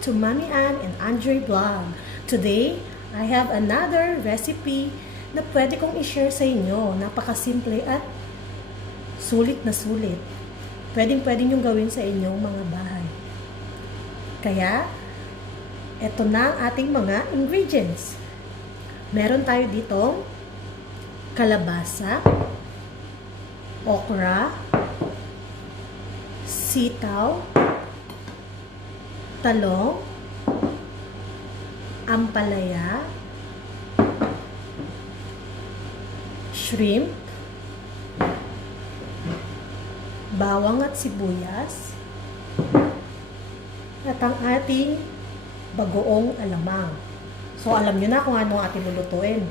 to Mommy Ann and Andre Vlog. Today, I have another recipe na pwede kong i-share sa inyo. Napakasimple at sulit na sulit. Pwedeng-pwede niyong gawin sa inyong mga bahay. Kaya, eto na ang ating mga ingredients. Meron tayo ditong kalabasa, okra, sitaw, talong, ampalaya, shrimp, bawang at sibuyas, at ang ating bagoong alamang. So, alam nyo na kung ano ang ating lulutuin.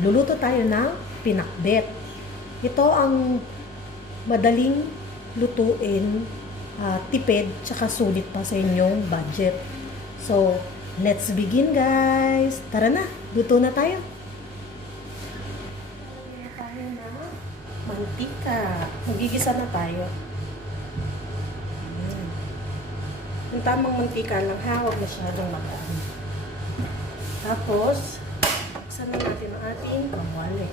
Luluto tayo ng pinakbet. Ito ang madaling lutuin, tipid, tsaka sulit pa sa inyong budget. So, let's begin guys! Tara na! Luto na tayo! Lagyan tayo ng mantika. Magigisa na tayo. Ayan. Yung tamang mantika lang ha, huwag masyadong magaan. Tapos, isa na natin ang ating kawali.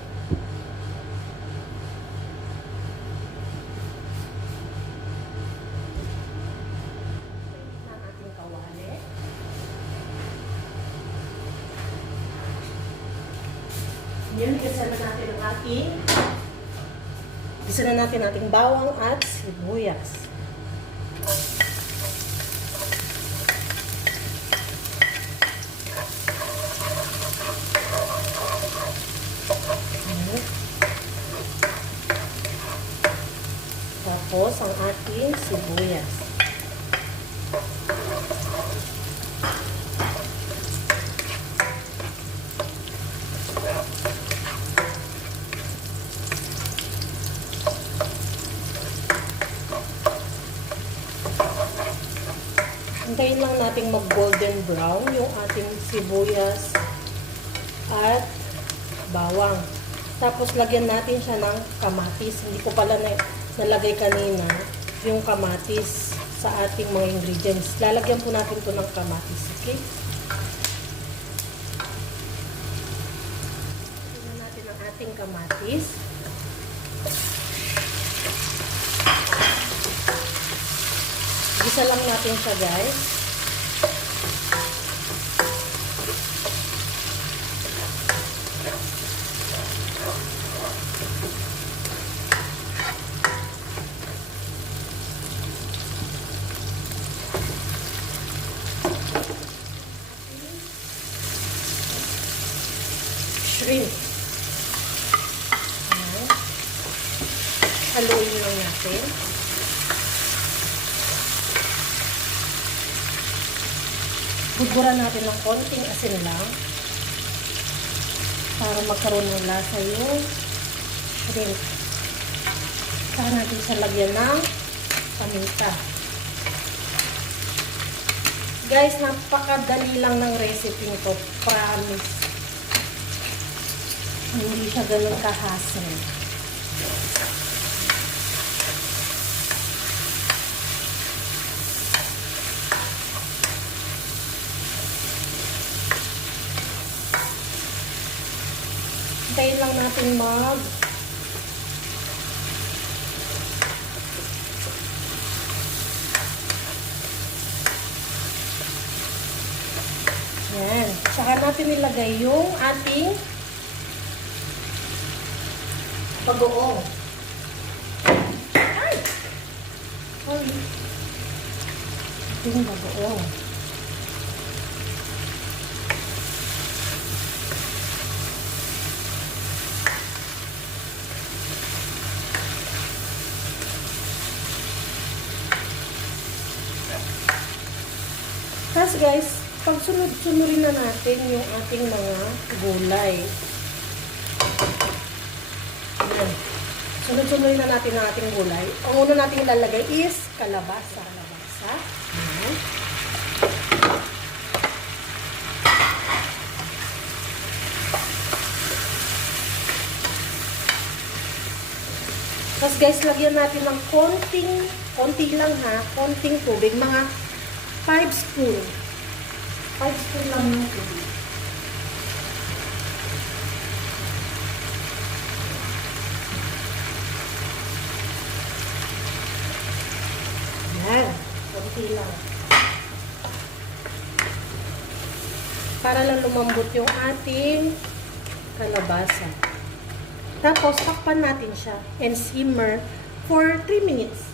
Yan, isa na natin ating bawang at sibuyas. Tapos ang ating sibuyas. Hintayin lang natin mag-golden brown yung ating sibuyas at bawang. Tapos lagyan natin siya ng kamatis. Hindi ko pala nalagay kanina yung kamatis sa ating mga ingredients. Lalagyan po natin ito ng kamatis. Okay? Lagyan natin ang ating kamatis. Gisa lang natin siya guys. Shrimp. Haluin lang natin. Buburan natin ng konting asin lang para magkaroon ng lasa yung shrimp. Saka natin siya lagyan ng paminta. Guys, napakadali lang ng recipe nito. Promise. Hindi siya ganun ka-hassle. Hintayin lang natin yan. Saka natin ilagay yung ating bagoong. Ay! Sorry. Ating bagoong. Tapos guys, pag sunod-sunurin na natin yung ating mga gulay. Ayan. Sunod-sunurin na natin ang ating gulay. Ang una natin ilalagay is kalabasa. Ayan. Tapos guys, lagyan natin ng konti lang ha, konting tubig, mga 5 spoon. 5 spoon lang yung tubig. Yan. Kunti lang. Para lang lumambot yung ating kalabasa. Tapos, takpan natin siya and simmer for 3 minutes.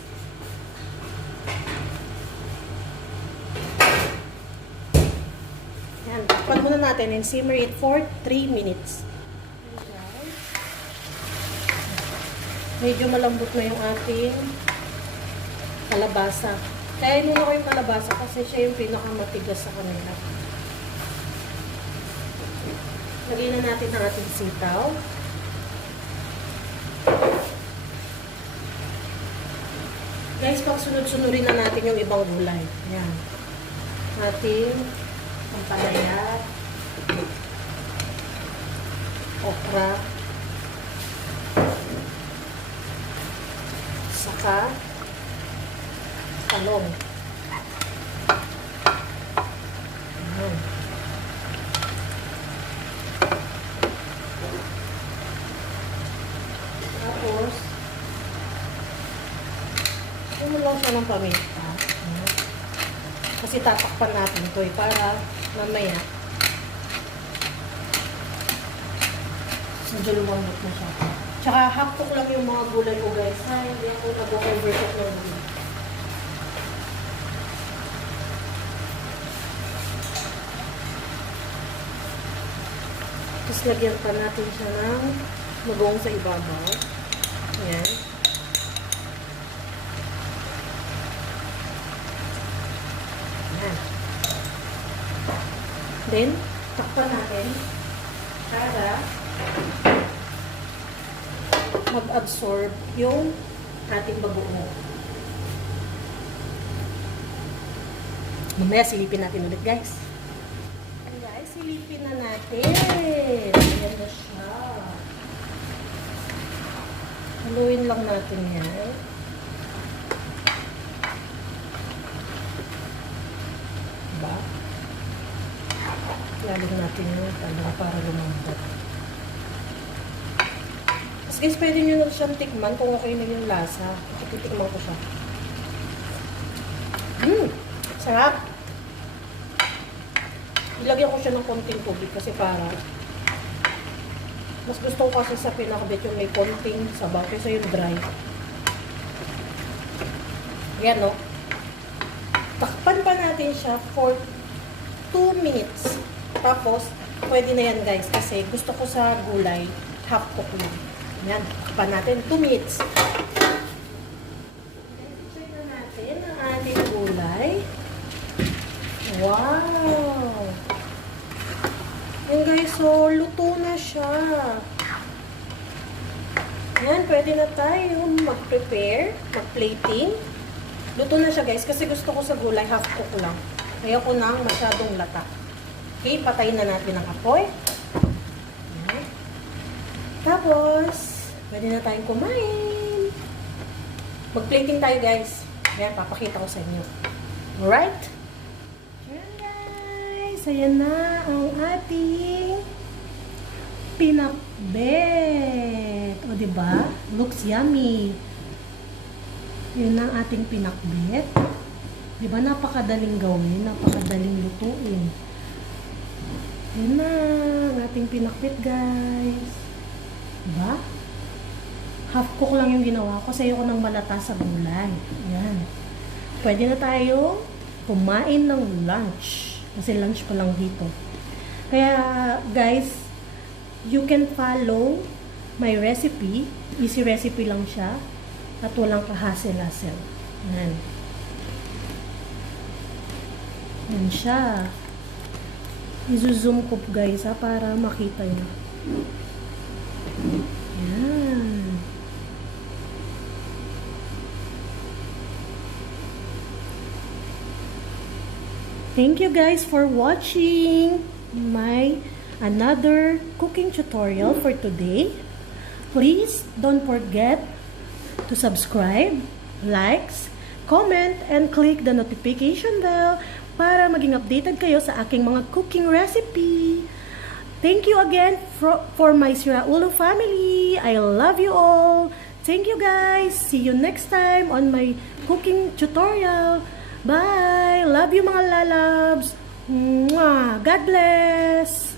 Yan. Takpan muna natin and simmer it for 3 minutes. Medyo malambot na yung ating kalabasa. Kaya muna ko yung kalabasa kasi siya yung pinakamatigas sa kanila. Lagyan na natin ang ating sitaw. Guys, pag sunod-sunurin na natin yung ibang gulay. Ayan. Ating ampalaya, okra, saka talong. Ayan. Tapos, ano lang siya ng paminta. Kasi tatakpan natin ito para mamaya medyo lumambot na siya. Tsaka half-cook lang yung mga gulay ko guys. Ha? Hindi ako nag-overcook ng gulay. Tapos lagyan pa natin siya ng magong sa ibabaw. Ayan. Ayan. Then, takpan natin para mag-absorb yung ating bagoong. Mamaya silipin natin ulit guys. Ayan guys, silipin na natin. Ayan na siya. Haluin lang natin yan. Diba? Lalagyan natin yung talong para lumambot. Tapos guys, pwede nyo na siyang tikman kung okay na yung lasa. Titikman ko siya. Sarap! Ilagyan ko siya ng konting tubig kasi para mas gusto ko kasi sa pinakabit yung may konting sabaw kaysa yung dry. Ayan, no? Takpan pa natin siya for 2 minutes. Tapos, pwede na yan guys kasi gusto ko sa gulay half cook lang. Ayan, takpan natin 2 minutes. Try na natin ang ating gulay. Wow! Ayan guys, so luto na siya. Ayan, pwede na tayo mag-prepare, mag-plating. Luto na siya guys, kasi gusto ko sa gulay half cook lang. Ayoko nang masyadong lata. Okay, patayin na natin ang apoy. Ayan. Tapos, pwede na tayong kumain. Mag-plating tayo guys. Ayan, papakita ko sa inyo. Alright? Ayan guys, ayan na ang ating pinakbet. O diba? Looks yummy. Yun ang ating pinakbet. Diba? Napakadaling gawin. Napakadaling lutuin. Yun na ang ating pinakbet guys. Diba? Half cook lang yung ginawa ko. Kasi ayoko nang malata sa gulay. Ayan. Pwede na tayo kumain ng lunch. Kasi lunch pa lang dito. Kaya guys, you can follow my recipe. Easy recipe lang siya. At walang kahasel-hasel. Yan. Yan siya. I-zoom ko guys ha, para makita nyo. Yan. Thank you guys for watching my another cooking tutorial for today. Please don't forget to subscribe, likes, comment, and click the notification bell para maging updated kayo sa aking mga cooking recipe. Thank you again for my Siraulo family. I love you all. Thank you guys. See you next time on my cooking tutorial. Bye. Love you mga lalabs. Mwah. God bless.